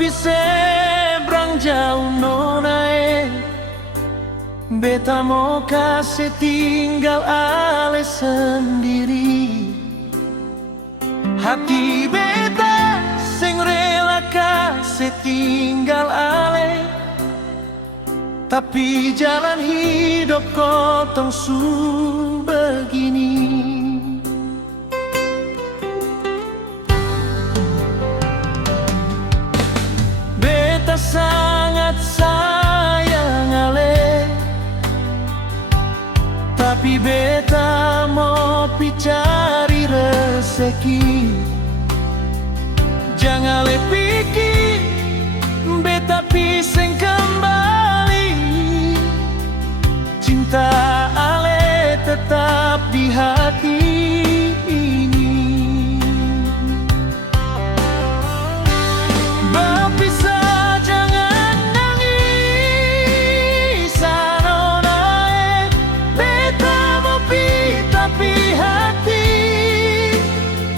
Tapi seberang jauh nonae, beta mau kasih tinggal ale sendiri. Hati beta sing rela kasih tinggal ale, tapi jalan hidup kotong su begini. Beta sangat sayang ale, tapi beta mau cari rezeki. Jangan le pikir beta piseng kembali, cinta ale tetap di hati ini. Berpisah jangan nangis anonae, beta mau pi tapi hati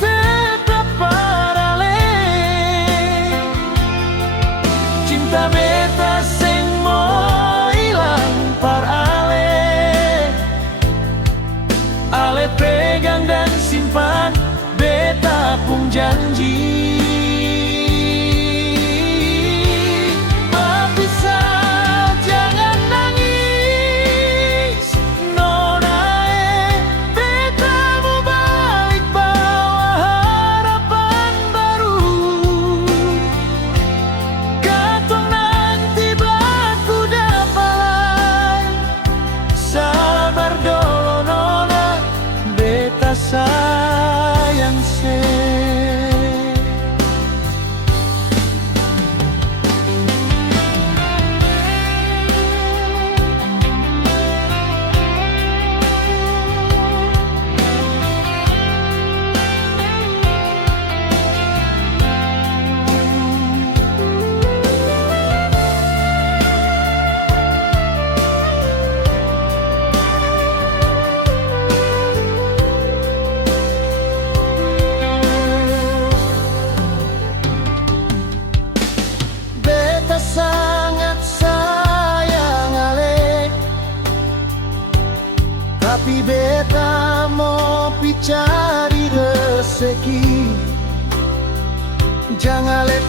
tetap parale. Cinta beta sing mau hilang par ale, ale pegang dan simpan, beta pun janji. Berpisah jangan nangis nonae, beta mau balik bawa harapan baru. Katong nanti baku dapalai, sabar dolo nona, beta sayang se. Beta sangat sayang ale, tapi beta mau cari rezeki. Jangan le